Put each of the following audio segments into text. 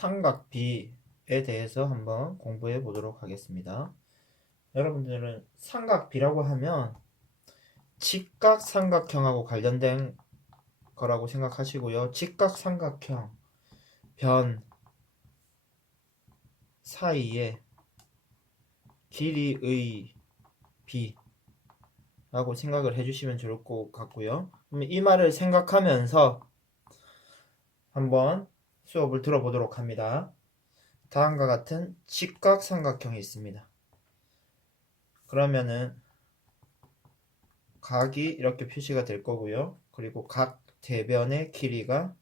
삼각 B에 대해서 한번 공부해 보도록 하겠습니다. 여러분들은 삼각 B라고 하면 직각삼각형하고 관련된 거라고 생각하시고요. 직각삼각형 변 사이에 길이의 B라고 생각을 해주시면 좋을 것 같고요. 그러면 이 말을 생각하면서 한번 수업을 들어보도록 합니다. 다음과 같은 직각삼각형이 있습니다. 그러면은 각이 이렇게 표시가 될 거고요. 그리고 각 대변의 길이를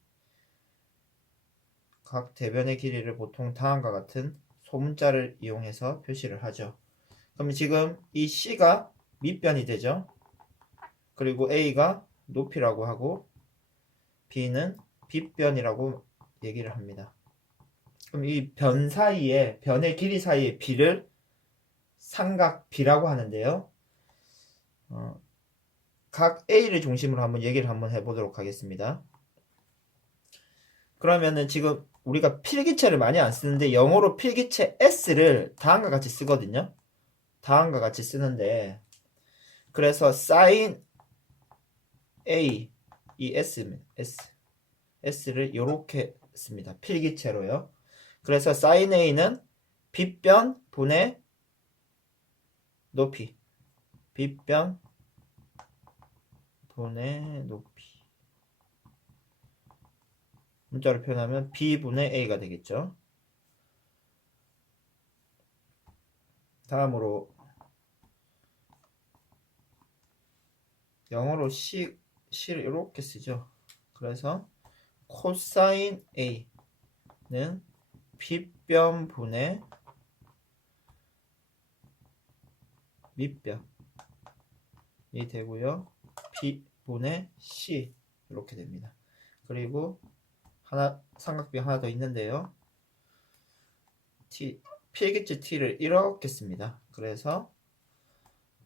보통 다음과 같은 소문자를 이용해서 표시를 하죠. 그럼 지금 이 C가 밑변이 되죠. 그리고 A가 높이라고 하고 B는 빗변이라고 얘기를 합니다. 그럼 이 변의 길이 사이의 B를 삼각 B라고 하는데요. 각 A를 중심으로 한번 얘기를 한번 해보도록 하겠습니다. 그러면은 지금 우리가 필기체를 많이 안 쓰는데 영어로 필기체 S를 다음과 같이 쓰거든요. 다음과 같이 쓰는데 그래서 sin A 이 S를 이렇게 씁니다. 필기체로요. 그래서 sin A는 빗변 분의 높이 빗변 분의 높이 문자로 표현하면 B분의 A가 되겠죠. 다음으로 영어로 C를 이렇게 쓰죠. 그래서 코사인 A는 빗변분의 밑변이 되고요. B분의 C 이렇게 됩니다. 그리고 삼각비 하나 더 있는데요. 필기체 T를 이렇게 씁니다. 그래서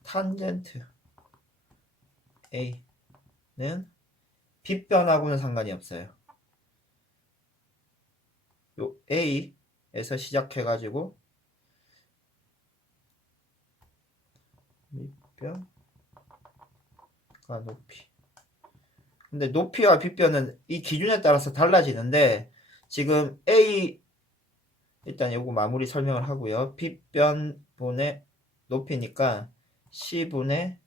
탄젠트 A는 빗변하고는 상관이 없어요. 요 A에서 시작해가지고 밑변과 높이. 근데 높이와 빗변은 이 기준에 따라서 달라지는데 지금 A 일단 요거 마무리 설명을 하고요. 빗변분의 높이니까 C분의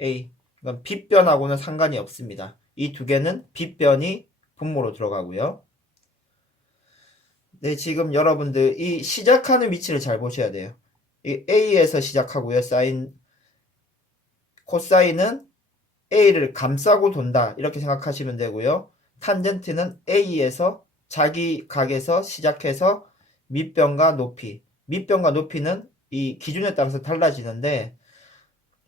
A. 그러니까 빗변하고는 상관이 없습니다. 이 두 개는 빗변이 분모로 들어가고요. 네, 지금 여러분들 이 시작하는 위치를 잘 보셔야 돼요. 이 A에서 시작하고요. 코사인은 A를 감싸고 돈다. 이렇게 생각하시면 되고요. 탄젠트는 A에서 자기 각에서 시작해서 밑변과 높이는 이 기준에 따라서 달라지는데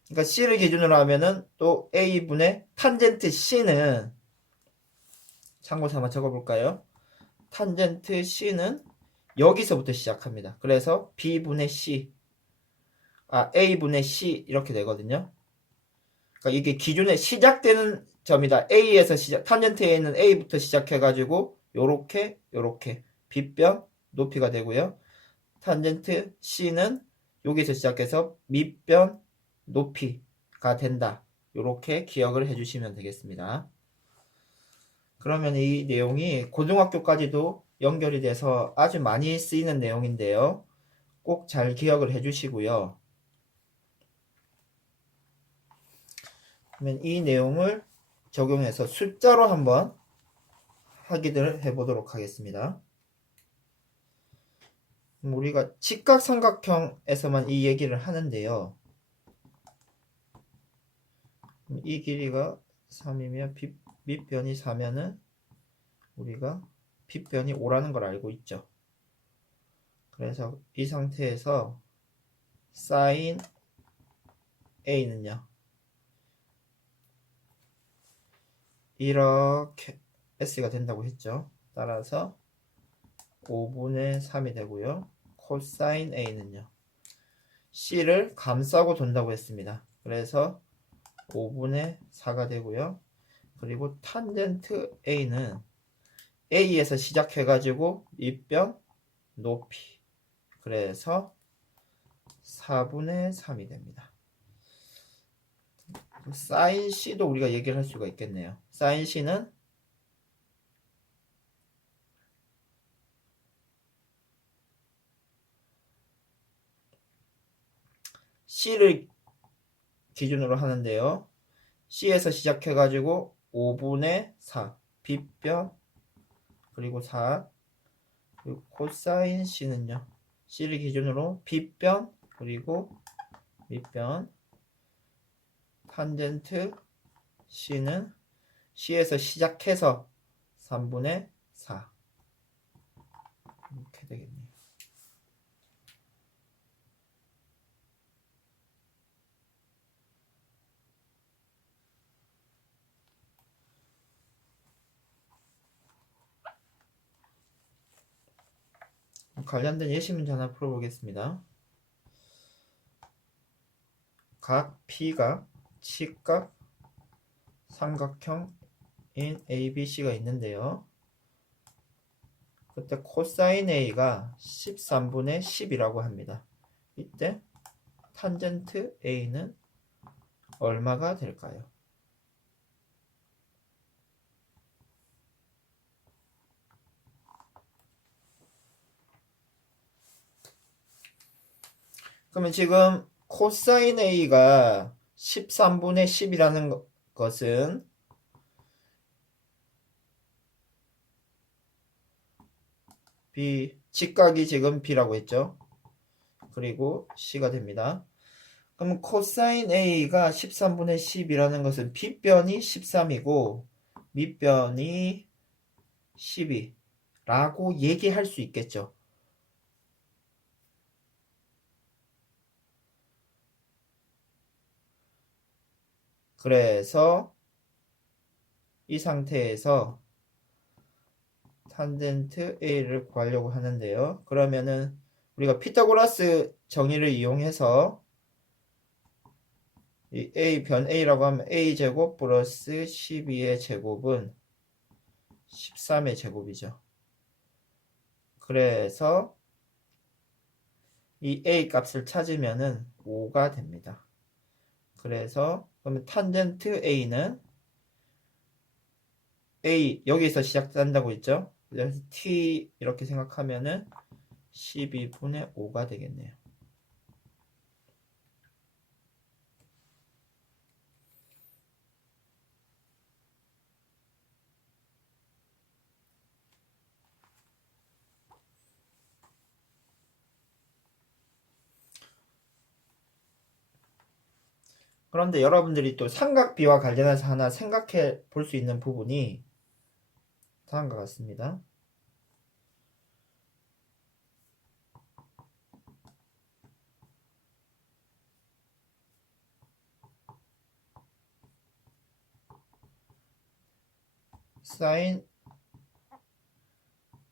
그러니까 C를 기준으로 하면은 또 A분의 탄젠트 C는 참고 삼아 적어볼까요? 탄젠트 C는 여기서부터 시작합니다. 그래서 B분의 C, A분의 C 이렇게 되거든요. 그러니까 이게 기준에 시작되는 점이다. A에서 탄젠트 A는 A부터 시작해가지고 요렇게 빗변 높이가 되고요. 탄젠트 C는 여기서 시작해서 밑변 높이가 된다. 요렇게 기억을 해주시면 되겠습니다. 그러면 이 내용이 고등학교까지도 연결이 돼서 아주 많이 쓰이는 내용인데요. 꼭 잘 기억을 해주시고요. 그러면 이 내용을 적용해서 숫자로 한번 확인을 해보도록 하겠습니다. 우리가 직각삼각형에서만 이 얘기를 하는데요. 이 길이가 3이면 밑변이 4면은 우리가 빗변이 5라는 걸 알고 있죠. 그래서 이 상태에서 sin A는요. 이렇게 S가 된다고 했죠. 따라서 5분의 3이 되고요. 코사인 A는요. C를 감싸고 돈다고 했습니다. 그래서 5분의 4가 되고요. 그리고 탄젠트 A는 A에서 시작해가지고 밑변 높이. 그래서 4분의 3이 됩니다. 사인 C도 우리가 얘기를 할 수가 있겠네요. 사인 C는 C를 기준으로 하는데요. C에서 시작해가지고 5분의 4 빗변 그리고 4 그리고 코사인 C는요. C를 기준으로 빗변 그리고 밑변 탄젠트 C는 C에서 시작해서 3분의 4 이렇게 되겠네요. 관련된 예시 문제 하나 풀어보겠습니다. 각 P가 직각 삼각형인 ABC가 있는데요. 그때 코사인 A가 13분의 10이라고 합니다. 이때 탄젠트 A는 얼마가 될까요? 그러면 지금 코사인 A가 13분의 10이라는 것은 B, 직각이 지금 B라고 했죠. 그리고 C가 됩니다. 그럼 코사인 A가 13분의 10이라는 것은 B변이 13이고 밑변이 12라고 얘기할 수 있겠죠. 그래서 이 상태에서 탄젠트 A를 구하려고 하는데요. 그러면은 우리가 피타고라스 정의를 이용해서 이 A 변 A라고 하면 A제곱 플러스 12의 제곱은 13의 제곱이죠. 그래서 이 A 값을 찾으면은 5가 됩니다. 그래서 그러면 탄젠트 A는 A 여기서 시작한다고 했죠. 그래서 T 이렇게 생각하면은 12분의 5가 되겠네요. 그런데 여러분들이 또 삼각비와 관련해서 하나 생각해 볼 수 있는 부분이 다음과 같습니다. 사인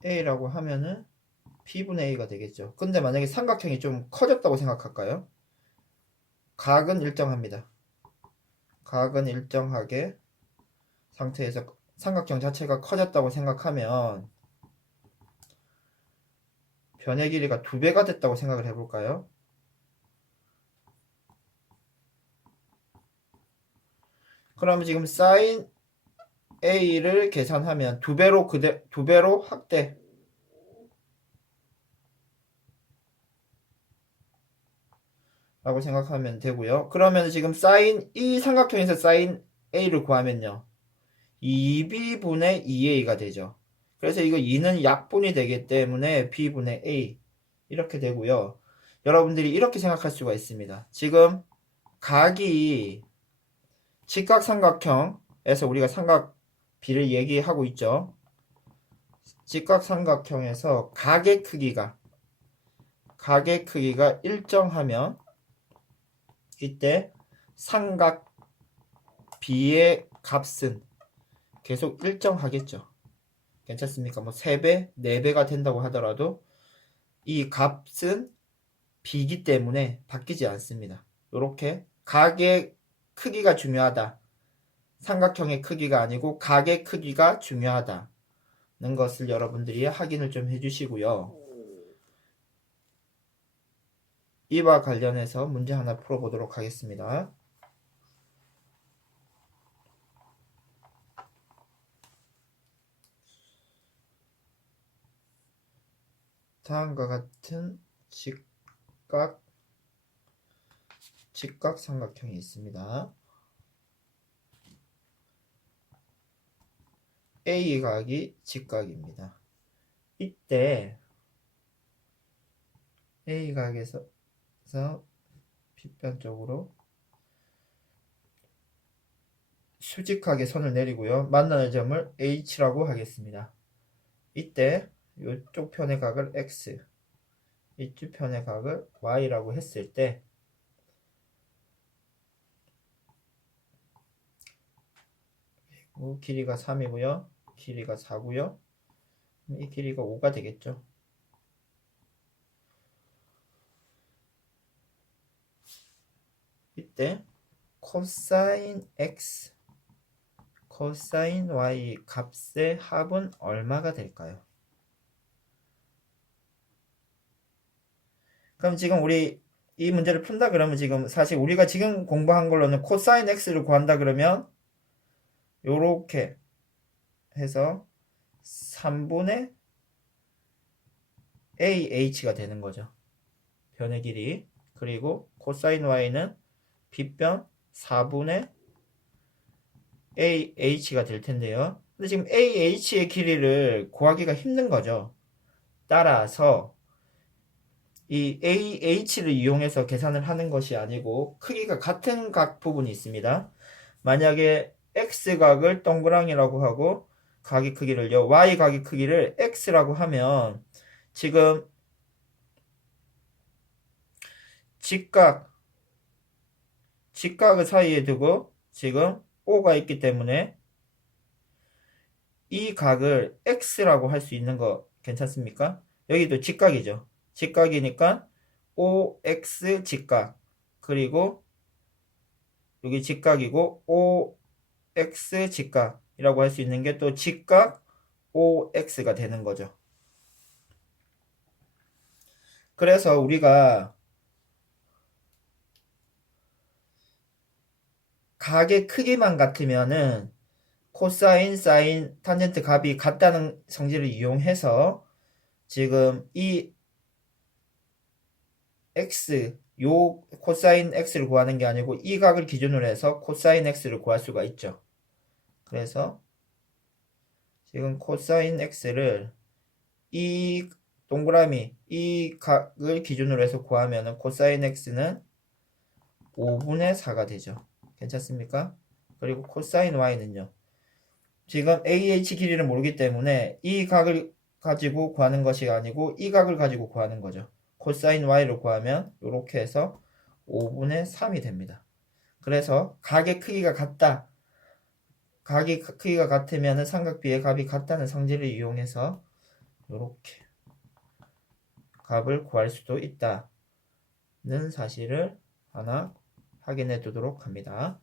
A라고 하면은 B분의 A가 되겠죠. 근데 만약에 삼각형이 좀 커졌다고 생각할까요? 각은 일정합니다. 각은 일정하게 상태에서 삼각형 자체가 커졌다고 생각하면 변의 길이가 2배가 됐다고 생각을 해볼까요? 그러면 지금 사인 A를 계산하면 2배로 확대 라고 생각하면 되고요. 그러면 지금 이 삼각형에서 사인 A를 구하면요. 2B분의 2A가 되죠. 그래서 이거 2는 약분이 되기 때문에 B분의 A 이렇게 되고요. 여러분들이 이렇게 생각할 수가 있습니다. 지금 각이 직각삼각형에서 우리가 삼각 B를 얘기하고 있죠. 직각삼각형에서 각의 크기가 일정하면 이때 삼각 B의 값은 계속 일정하겠죠. 괜찮습니까? 뭐 3배, 4배가 된다고 하더라도 이 값은 B이기 때문에 바뀌지 않습니다. 이렇게 각의 크기가 중요하다. 삼각형의 크기가 아니고 각의 크기가 중요하다. 것을 여러분들이 확인을 좀 해주시고요. 이와 관련해서 문제 하나 풀어보도록 하겠습니다. 다음과 같은 직각삼각형이 있습니다. A각이 직각입니다. 이때 A각에서 빗변 쪽으로 수직하게 선을 내리고요. 만나는 점을 H라고 하겠습니다. 이때 이쪽 편의 각을 X, 이쪽 편의 각을 Y라고 했을 때 길이가 3이고요. 길이가 4고요. 이 길이가 5가 되겠죠. 이때 코사인 X, 코사인 Y 값의 합은 얼마가 될까요? 그럼 지금 우리 이 문제를 푼다 그러면 지금 사실 우리가 지금 공부한 걸로는 코사인 X를 구한다 그러면 요렇게 해서 3분의 AH가 되는 거죠. 변의 길이. 그리고 코사인 Y는 빗변 4분의 AH가 될 텐데요. 근데 지금 AH의 길이를 구하기가 힘든 거죠. 따라서 이 AH를 이용해서 계산을 하는 것이 아니고 크기가 같은 각 부분이 있습니다. 만약에 X각을 동그랑이라고 하고 각의 크기를요, Y각의 크기를 X라고 하면 지금 직각을 사이에 두고 지금 O가 있기 때문에 이 각을 X라고 할 수 있는 거 괜찮습니까? 여기도 직각이죠. 직각이니까 OX 직각, 그리고 여기 직각이고 OX 직각이라고 할 수 있는 게 또 직각 OX가 되는 거죠. 그래서 우리가 각의 크기만 같으면은 코사인, 사인, 탄젠트 값이 같다는 성질을 이용해서 지금 이 x, 요 코사인 x를 구하는 게 아니고 이 각을 기준으로 해서 코사인 x를 구할 수가 있죠. 그래서 지금 코사인 x를 이 동그라미, 이 각을 기준으로 해서 구하면 코사인 x는 5분의 4가 되죠. 괜찮습니까? 그리고 코사인 y는요. 지금 AH 길이를 모르기 때문에 이 각을 가지고 구하는 것이 아니고 이 각을 가지고 구하는 거죠. 코사인 y를 구하면 이렇게 해서 5분의 3이 됩니다. 그래서 각의 크기가 같다. 각의 크기가 같으면 삼각비의 값이 같다는 성질을 이용해서 이렇게 값을 구할 수도 있다는 사실을 하나 확인해 두도록 합니다.